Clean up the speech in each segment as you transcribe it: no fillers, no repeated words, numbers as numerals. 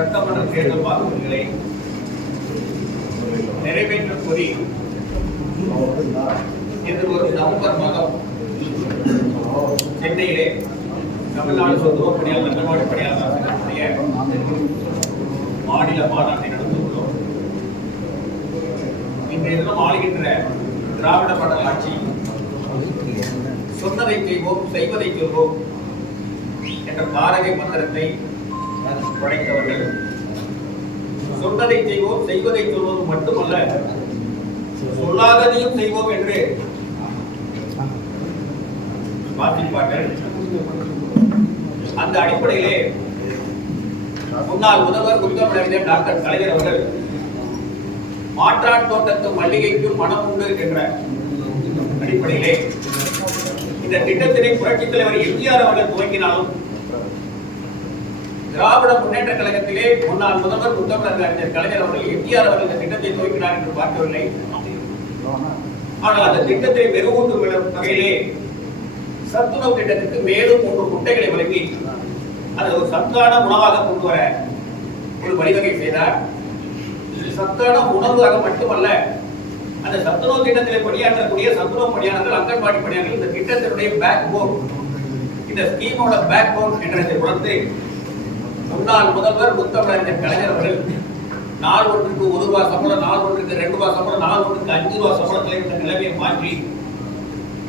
சட்டமன்ற தேர்தல் வாக்குறுதிகளை நிறைவேற்ற கோரி எதிர்வரும் நவம்பர் மாதம் சென்னையிலே தமிழ்நாடு சொத்துவ பணியாளர் நலவாழ்வு பணியாளர் சங்கத்தினுடைய மாநில மாநாட்டை நடத்தியுள்ளோம். இன்றைய தினம் ஆளுகின்ற திராவிட மாடல் ஆட்சி சொன்னதை செய்வோம் செய்வதை சொல்வோம் என்ற தாரகை மந்திரத்தை படைத்தவர்கள். சொன்னதை செய்வோம் செய்வதை சொல்வது மட்டுமல்ல, சொல்லாததையும் செய்வோம் என்று வாசிப்பார்கள். அந்த அடிப்படையிலே முன்னாள் முதல்வர் முத்தமிழறிஞர் டாக்டர் கலைஞர் அவர்கள் மாற்றான் தோட்டத்து மல்லிகைக்கு மனம் உண்டு என்ற அடிப்படையிலே இந்த திட்டத்தினை புரட்சித் தலைவர் எம்ஜிஆர் அவர்கள் துவங்கினாலும் திராவிட முன்னேற்ற கழகத்திலே முன்னாள் முதல்வர் முத்தமிழறிஞர் கலைஞர் அவர்கள் எம்ஜிஆர் அவர்கள் இந்த திட்டத்தை துவக்கினார் என்று பார்க்கவில்லை. ஆனால் அந்த திட்டத்தை மெருகூட்டும் வகையிலே சத்துணவு திட்டத்திற்கு மேலும் 3 முட்டைகளை வழங்கி அதை ஒரு சத்தான உணவாக கொண்டு வர ஒரு வழிவகை செய்தார். சத்தான உணவாக மட்டுமல்ல, அந்த சத்துணவு திட்டத்தில் பணியாற்றக்கூடிய சத்துணவு பணியாளர்கள், அங்கன்வாடி பணியாளர்கள் இந்த திட்டத்தினுடைய பேக் போன், இந்த ஸ்கீமோட பேக் போன் என்றதை உணர்ந்து முன்னாள் முதல்வர் முத்தமிழறிஞர் கலைஞர் அவர்கள் நாள் ஒன்றுக்கு 1 ரூபாய் சம்பளம், நாள் ஒன்றுக்கு 2 ரூபாய் சம்பளம், நாள் ஒன்றுக்கு 5 ரூபாய் சம்பளத்தில் இந்த நிலைமையை மாற்றி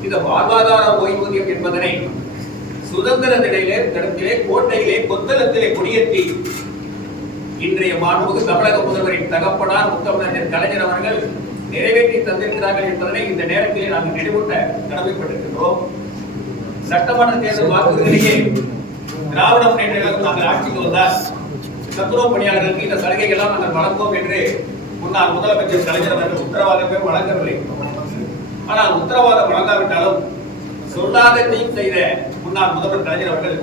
இந்த வாழ்வாதார ஓய்வூதியம் என்பதனை சுதந்திர தினத்திலே கோட்டையிலே கொத்தளத்திலே கொடியேற்றி இன்றைய மாண்புமிகு தமிழக முதல்வரின் தகப்பனார் முத்தமிழறிஞர் கலைஞர் அவர்கள் நிறைவேற்றி தந்திருக்கிறார்கள் என்பதனை இந்த நேரத்திலே நாங்கள் நினைவூட்ட கடமைப்பட்டிருக்கிறோம். சட்டமன்ற தேர்தல் வாக்குறுதியிலேயே திராவிட முன்னேற்ற கழகம் நாங்கள் ஆட்சிக்கு வந்தால் சத்துணவு பணியாளர்களுக்கு இந்த சலுகைகள் எல்லாம் நாங்கள் வழங்குவோம் என்று முன்னாள் முதலமைச்சர் கலைஞர் அவர்கள் உத்தரவாதமே வழங்கவில்லை. ஆனால் உத்தரவாதம் வழங்காவிட்டாலும் சொல்லாததையும் செய்த முன்னாள் முதல்வர் கலைஞர் அவர்கள்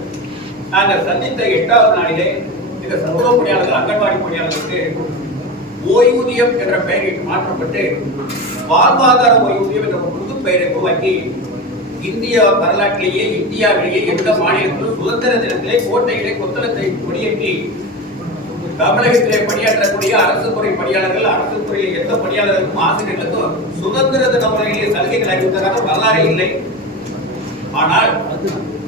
நாங்கள் சந்தித்த 8வது நாளிலே இந்த சத்துணவு பணியாளர்கள், அங்கன்வாடி பணியாளர்களுக்கு ஓய்வூதியம் என்ற பெயரில் மாற்றப்பட்டு வாழ்வாதார ஓய்வூதியம் என்ற புது பெயரை உருவாக்கி இந்திய வரலாற்றிலேயே இந்தியாவிலேயே எந்த மாநிலத்திலும் சுதந்திர தினத்திலே கோட்டையிலே கொத்தளத்தை கொடியேற்றி தமிழகத்திலே பணியாற்றக்கூடிய அரசு துறை பணியாளர்கள், அரசு துறையில் எந்த பணியாளர்களுக்கும் ஆசிரியர்களுக்கும் சுதந்திர தின முறையிலே சலுகைகள் அறிவித்ததாக வரலாறு இல்லை. ஆனால்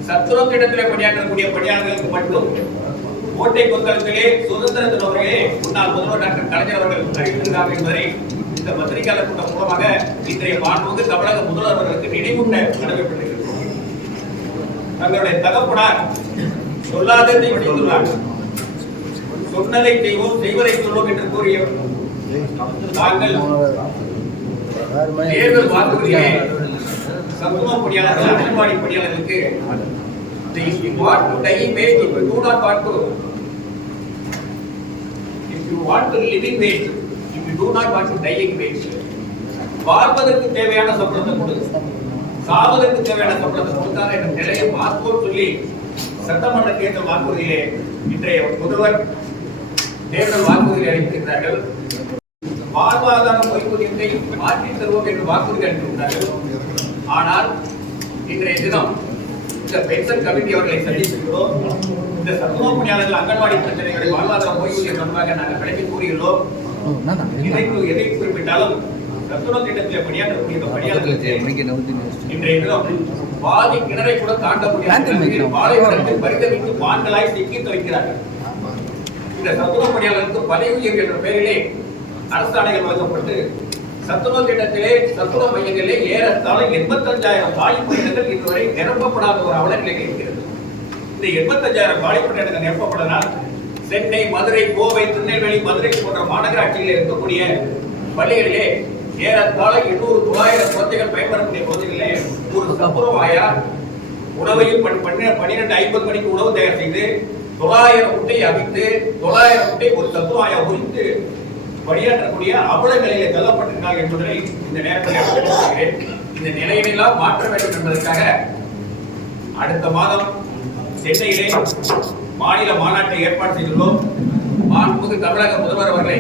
சத்துணவு திட்டத்திலே பணியாற்றக்கூடிய பணியாளர்களுக்கு மட்டும் கோட்டை கொத்தளத்திலே சுதந்திர தின முறையிலே முன்னாள் முதல்வர் டாக்டர் கலைஞர் அவர்கள் அறிவித்திருக்கிறார்கள் என்பதை இந்த பத்திரிகையாளர் கூட்டம் மூலமாக இன்றைய மாண்புமிகு தமிழக முதல்வர் அவர்களுக்கு நினைவூட்ட கடமைப்பட்டிருக்கிறோம். தங்களுடைய தகப்பனார் சொல்லாததை சொல்லுவார், சொன்னதை செய்வோம் செய்வதை சொல்வோம் என்று கூறிய நாங்கள் தேர்தல் வாக்குறுதியிலே சத்துணவு பணியாளர்கள், அங்கன்வாடி பணியாளர்களுக்கு if you want to living wage, if you do not want to dying wage, வாழ்வதற்கு தேவையான சம்பளத்தை கொடுங்க, சாவதற்கு தேவையான சம்பளத்தை கொடுத்தாங்க என்ற நிலையை மாற்றுவோம் சொல்லி சட்டமன்ற தேர்தல் வாக்குறுதியிலே இன்றைய முதல்வர் தேர்தல் வாக்குறுதி அளித்திருக்கிறார்கள். வாழ்வாதார ஓய்வூதியத்தை மாற்றி தருவோம் என்று வாக்குறுதி அளித்திருக்கிறார்கள். ஆனால் இன்றைய தினம் இந்த பென்ஷன் கமிட்டி அவர்களை சந்தித்திருக்கிறோம். இந்த சத்துணவு பணியாளர்கள், அங்கன்வாடி பிரச்சனைகளை வாழ்வாதார ஓய்வூதியம் தொடர்பாக நாங்கள் விளக்கி கூறியுள்ளோம். எதை குறிப்பிட்டாலும் சத்துணவு திட்டத்தில் பணியாற்றக்கூடிய பணியாளர்களுக்கு இன்றைய தினம் பாதி கிணறை கூட தாண்ட முடியாது பாலைவனத்தில் பரிதவித்து பான்களாய் சிக்கி துவைக்கிறார்கள். இந்த சத்துணவு பணியாளர்களுக்கு பதவி உயர்வு என்ற பெயரிலே அரசாணைகள் வழங்கப்பட்டு சத்துணவு திட்டத்திலே சத்துணவு மையங்களிலே ஏறத்தாழ 85,000 வாய்ப்பு இடங்கள் இதுவரை நிரப்பப்படாத ஒரு அவல நிலையில் இருக்கிறது. இந்த 85,000 வாய்ப்பு இடங்கள் நிரப்பப்படனால் சென்னை, மதுரை, கோவை, திருநெல்வேலி, மதுரை போன்ற மாநகராட்சிகளில் இருக்கக்கூடிய பள்ளிகளிலே ஏறத்தாழ 800-900 குழந்தைகள் பயன்படக்கூடிய பகுதிகளிலே ஒரு சத்துணவு ஆயா உணவையும் 12:50 மணிக்கு உணவு தயார் செய்து 900 முட்டையை அவித்து 900 முட்டை ஒரு சத்துணவு ஆயா உரித்து பணியாற்றக்கூடிய அவல நிலையிலே தள்ளப்பட்டிருக்கிறார்கள் என்பதை இந்த நேரத்தில் இந்த நிலையிலெல்லாம் மாற்ற வேண்டும் என்பதற்காக அடுத்த மாதம் சென்னையிலே மாநில மாநாட்டை ஏற்பாடு செய்துள்ளோம். மாண்புமிகு தமிழக முதல்வர் அவர்களை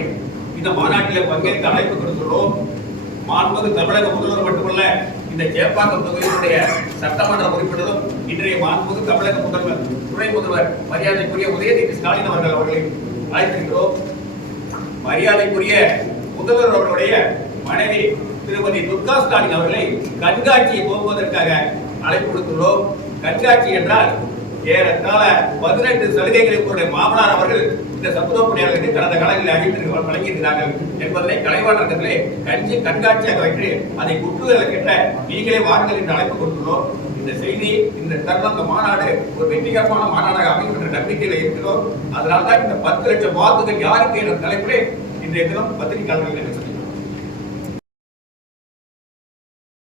இந்த மாநாட்டிலே பங்கேற்க அழைப்பு கொடுத்துள்ளோம். மாண்புமிகு தமிழக முதல்வர் மட்டுமல்ல, இந்த சேப்பாக்கம் தொகுதியினுடைய சட்டமன்ற உறுப்பினரும் இன்றைய மாண்புமிகு தமிழக முதல்வர், துணை முதல்வர் மரியாதைக்குரிய உதயநிதி ஸ்டாலின் அவர்களை அழைக்கின்றோம். மரியாதைக்குரிய முதல்வர் அவர்களுடைய மனைவி திருமதி துர்கா ஸ்டாலின் அவர்களை கண்காட்சியை போக்குவதற்காக அழைப்பு கொடுத்துள்ளோம். கண்காட்சி என்றால் ஏறத்தாழ 18 சலுகைகளை மாமனார் அவர்கள் இந்த சத்துணவு பணியாளர்களுக்கு கடந்த காலங்களில் அறிவித்து வழங்கியிருக்கிறார்கள் என்பதனை கலைவாணர்களே கண்காட்சியாக வைத்து அதை குற்றுதலை கேட்ட நீங்களே வாருங்கள் என்று அழைப்பு கொடுத்துள்ளோம். இந்த செய்தி இந்த தருணம் மாநாடு ஒரு வெற்றிகரமான மாநாடாக அமையும் என்ற நம்பிக்கையில் இருக்கிறோம். அதனால்தான் இந்த 10 லட்சம் வாக்குகள் யாருக்கு என்ற தலைப்பிலே இன்றைய தினம் பத்திரிகையாளர்கள்